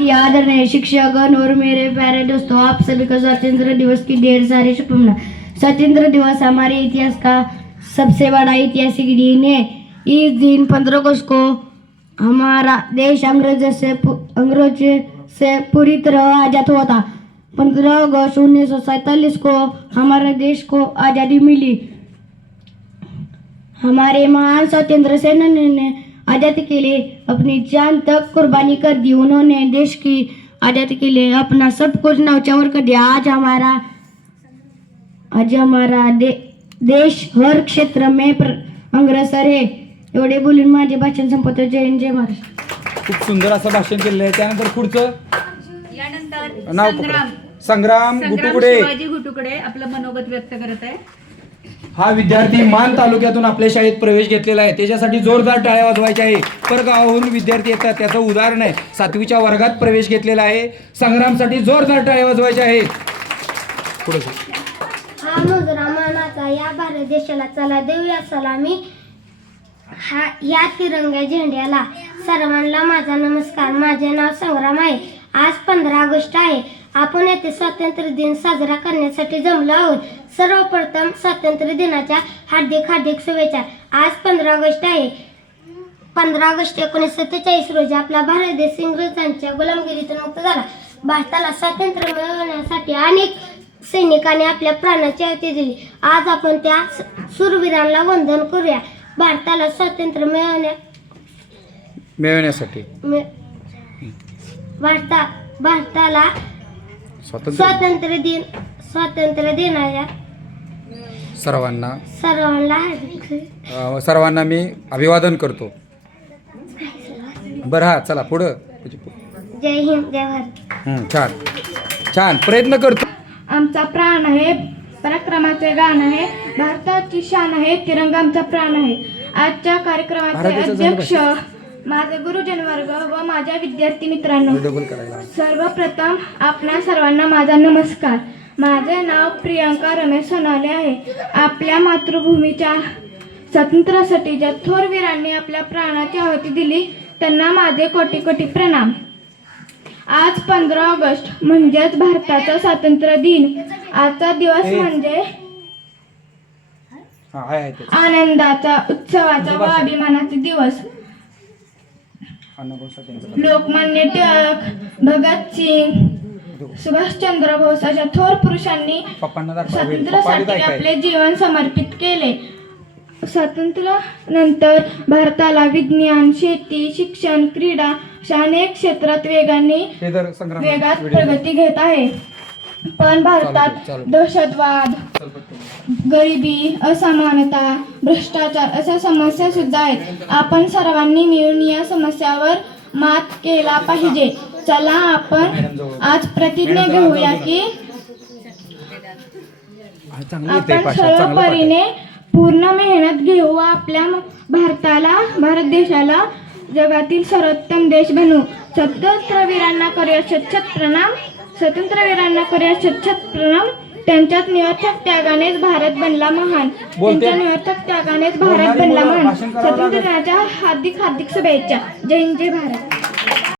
आदरणीय शिक्षकगण और मेरे प्यारे दोस्तों, आप सभी को स्वतंत्र दिवस की ढेर सारी शुभकामना स्वतंत्र दिवस हमारे इतिहास का सबसे बड़ा ऐतिहासिक दिन है। इस दिन पंद्रह अगस्त को हमारा देश अंग्रेज़ों से अंग्रेज़ से पूरी तरह आज़ाद हुआ था। पंद्रह अगस्त उन्नीस सौ सैतालीस को हमारे देश को आज़ादी मिली। हमारे महान स्वतंत्र सेनानियों ने आज़ादी के लिए अपनी जान तक कुर्बानी कर दी। उन्होंने देश की आज़ादी के लिए अपना सब कुछ न्यौछावर कर दिया। आज हमारा आज हमारा दे, देश हर क्षेत्र में प्र- अग्रसर है। एवढे बोलून माझे भाषण संपवतो. जय हिंद जय महाराष्ट्र. खूप सुंदर असं भाषण केलेलं आहे. त्यानंतर पुढचं? यानंतर नाव. संग्राम संग्राम गुटुकुडे. शिवाजी गुटुकडे आपलं मनोगत व्यक्त करत आहे. हा विद्यार्थी मान तालुक्यातून आपल्या शाळेत प्रवेश घेतलेला आहे. त्याच्यासाठी जोरदार टाळ्या वाजवायच्या आहे. परगावाहून विद्यार्थी येतात. त्याचं उदाहरण आहे. सातवीच्या वर्गात प्रवेश घेतलेला आहे. संग्रामसाठी जोरदार टाळ्या वाजवायच्या आहेत. पुढे हा मुजरा मानाचा या भारत देशाला चला देऊया सलामी. हा या तिरंग्या झेंड्याला सर्वांना माझा नमस्कार. माझे नाव संग्राम आहे. आज पंधरा ऑगस्ट आहे. आपण येथे स्वातंत्र्य दिन साजरा करण्यासाठी जमलो आहोत. सर्वप्रथम स्वातंत्र्य दिनाच्या हार्दिक हार्दिक शुभेच्छा. आज पंधरा ऑगस्ट आहे. पंधरा ऑगस्ट एकोणीसशे सत्तेचाळीस रोजी आपला भारत देश इंग्रजांच्या गुलामगिरीतून मुक्त झाला. भारताला स्वातंत्र्य मिळवण्यासाठी अनेक सैनिकांनी आपल्या प्राणाची आहुती दिली. आज आपण त्या स- शूरवीरांना वंदन करूया. भारताला स्वातंत्र्य मिळवण्या मिळवण्यासाठी. भारता भारताला स्वातंत्र्य स्वातंत्र्य दिन स्वातंत्र्य दिनाच्या सर्वांना. सर्वांना हार्दिक अ, सर्वांना मी अभिवादन करतो. बरं हा चला पुढं. जय हिंद जय भारत. हं, छान. छान प्रयत्न करतो. आमचा प्राण आहे पराक्रमाचे गाण आहे भारताची शान आहे तिरंगा आमचा प्राण आहे. आजच्या कार्यक्रमाचे भारताचं अध्यक्ष माझे गुरुजन वर्ग व माझ्या विद्यार्थी मित्रांनो सर्वप्रथम आपणा सर्वांना माझा नमस्कार. माझे नाव प्रियंका रमेश सोनाले आहे. आपल्या मातृभूमीच्या स्वातंत्र्यासाठी ज्या थोर वीरांनी आपल्या प्राणाची आहुती दिली. त्यांना माझे कोटी कोटी प्रणाम. आज पंधरा ऑगस्ट म्हणजेच भारताचा स्वातंत्र्य दिन. आजचा दिवस. म्हणजे. आनंदाचा उत्सवाचा व अभिमानाचा दिवस. लोकमान्य टिळक भगतसिंग सुभाषचंद्र बोस अशा थोर पुरुषांनी स्वातंत्र्यासाठी आपले जीवन समर्पित केले. स्वातंत्र्यानंतर भारताला विज्ञान शेती शिक्षण क्रीडा अशा अनेक क्षेत्रात वेगाने वेगात प्रगती घेत आहे. पण भारतात. दहशतवाद गरिबी असमानता भ्रष्टाचार अशा समस्या सुद्धा आहेत. आपण सर्वांनी मिळून या समस्यावर मात केला पाहिजे. चला आपण आज प्रतिज्ञा घेऊया की आपण भाषा, सर्व चांगलं पाठ आहे. परीने पूर्ण मेहनत घेऊ आपल्या भारताला भारत देशाला. जगातील सर्वोत्तम देश बनवू स्वतंत्र वीरांना करूया शतशत प्रणाम. स्वतंत्र वीरांना करूया शतशत प्रणाम. त्यांच्यात निरर्थक त्यागानेच भारत बनला महान. त्यांच्या निरर्थक त्यागानेच भारत बनला महान. दिनाच्या हार्दिक हार्दिक शुभेच्छा. जय हिंद जय भारत.